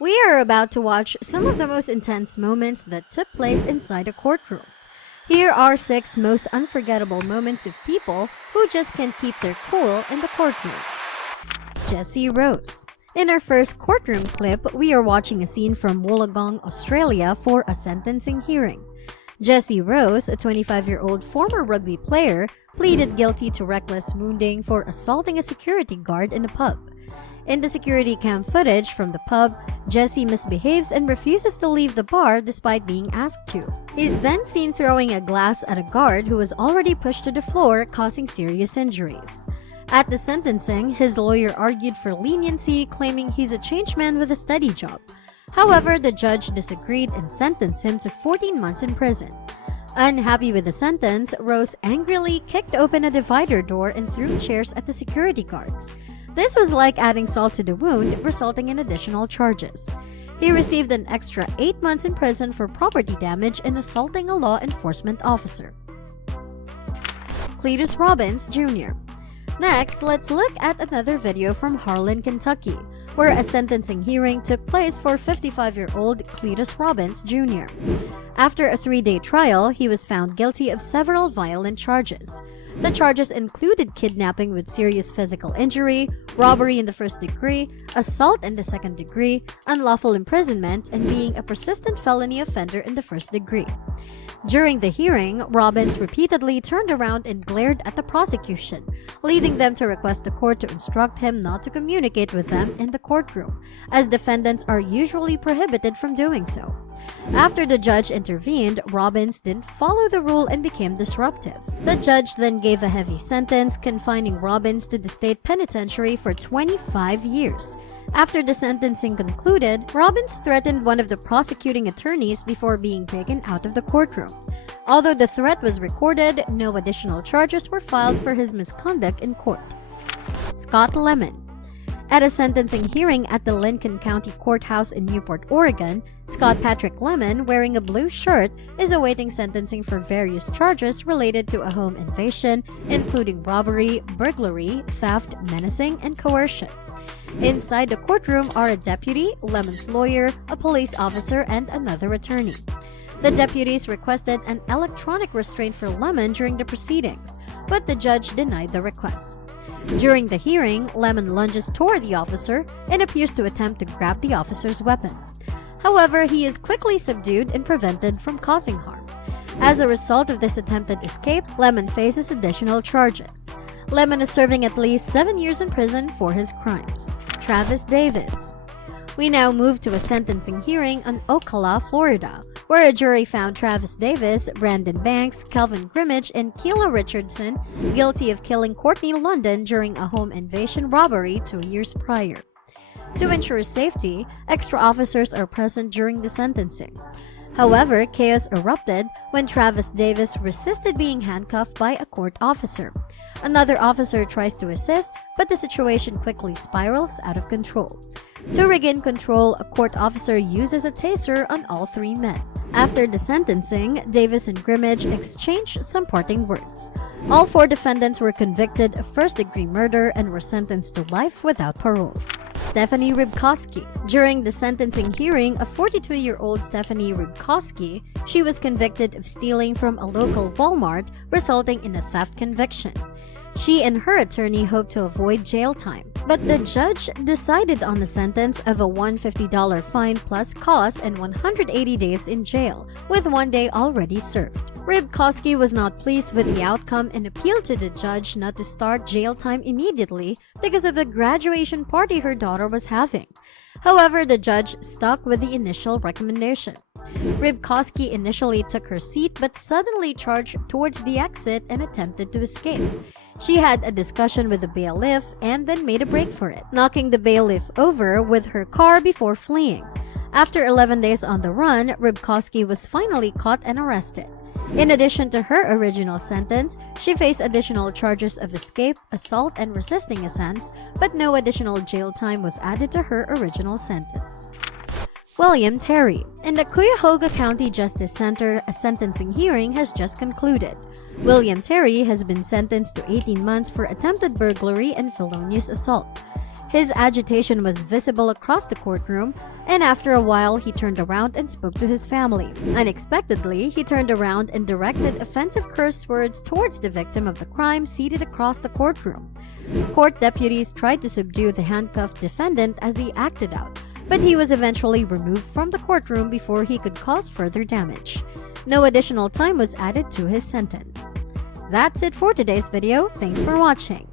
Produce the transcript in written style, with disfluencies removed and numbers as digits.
We are about to watch some of the most intense moments that took place inside a courtroom. Here are 6 most unforgettable moments of people who just can't keep their cool in the courtroom. Jessie Rose. In our first courtroom clip, we are watching a scene from Wollongong, Australia for a sentencing hearing. Jessie Rose, a 25-year-old former rugby player, pleaded guilty to reckless wounding for assaulting a security guard in a pub. In the security cam footage from the pub, Jessie misbehaves and refuses to leave the bar despite being asked to. He's then seen throwing a glass at a guard who was already pushed to the floor, causing serious injuries. At the sentencing, his lawyer argued for leniency, claiming he's a changed man with a steady job. However, the judge disagreed and sentenced him to 14 months in prison. Unhappy with the sentence, Rose angrily kicked open a divider door and threw chairs at the security guards. This was like adding salt to the wound, resulting in additional charges. He received an extra 8 months in prison for property damage and assaulting a law enforcement officer. Cletus Robbins Jr. Next, let's look at another video from Harlan, Kentucky, where a sentencing hearing took place for 55-year-old Cletus Robbins Jr. After a 3-day trial, he was found guilty of several violent charges. The charges included kidnapping with serious physical injury, robbery in the first degree, assault in the second degree, unlawful imprisonment, and being a persistent felony offender in the first degree. During the hearing, Robbins repeatedly turned around and glared at the prosecution, leading them to request the court to instruct him not to communicate with them in the courtroom, as defendants are usually prohibited from doing so. After the judge intervened, Robbins didn't follow the rule and became disruptive. The judge then gave a heavy sentence, confining Robbins to the state penitentiary for 25 years. After the sentencing concluded, Robbins threatened one of the prosecuting attorneys before being taken out of the courtroom. Although the threat was recorded, no additional charges were filed for his misconduct in court. Scott Lemon. At a sentencing hearing at the Lincoln County Courthouse in Newport, Oregon, Scott Patrick Lemon, wearing a blue shirt, is awaiting sentencing for various charges related to a home invasion, including robbery, burglary, theft, menacing, and coercion. Inside the courtroom are a deputy, Lemon's lawyer, a police officer, and another attorney. The deputies requested an electronic restraint for Lemon during the proceedings, but the judge denied the request. During the hearing, Lemon lunges toward the officer and appears to attempt to grab the officer's weapon. However, he is quickly subdued and prevented from causing harm. As a result of this attempted escape, Lemon faces additional charges. Lemon is serving at least 7 years in prison for his crimes. Travis Davis. We now move to a sentencing hearing on Ocala, Florida, where a jury found Travis Davis, Brandon Banks, Kelvin Grimmage, and Keela Richardson guilty of killing Courtney London during a home invasion robbery 2 years prior. To ensure safety, extra officers are present during the sentencing. However, chaos erupted when Travis Davis resisted being handcuffed by a court officer. Another officer tries to assist, but the situation quickly spirals out of control. To regain control, a court officer uses a taser on all 3 men. After the sentencing, Davis and Grimmage exchanged some parting words. All 4 defendants were convicted of first-degree murder and were sentenced to life without parole. Stephanie Ribkoski. During the sentencing hearing of 42-year-old Stephanie Ribkoski, she was convicted of stealing from a local Walmart, resulting in a theft conviction. She and her attorney hoped to avoid jail time, but the judge decided on a sentence of a $150 fine plus costs and 180 days in jail, with 1 day already served. Ribkoski was not pleased with the outcome and appealed to the judge not to start jail time immediately because of the graduation party her daughter was having. However, the judge stuck with the initial recommendation. Ribkoski initially took her seat but suddenly charged towards the exit and attempted to escape. She had a discussion with the bailiff and then made a break for it, knocking the bailiff over with her car before fleeing. After 11 days on the run, Ribkoski was finally caught and arrested. In addition to her original sentence, she faced additional charges of escape, assault, and resisting assent, but no additional jail time was added to her original sentence. William Terry. In the Cuyahoga County Justice Center, a sentencing hearing has just concluded. William Terry has been sentenced to 18 months for attempted burglary and felonious assault. His agitation was visible across the courtroom And after a while, he turned around and spoke to his family. Unexpectedly, he turned around and directed offensive curse words towards the victim of the crime seated across the courtroom. Court deputies tried to subdue the handcuffed defendant as he acted out, but he was eventually removed from the courtroom before he could cause further damage. No additional time was added to his sentence. That's it for today's video. Thanks for watching.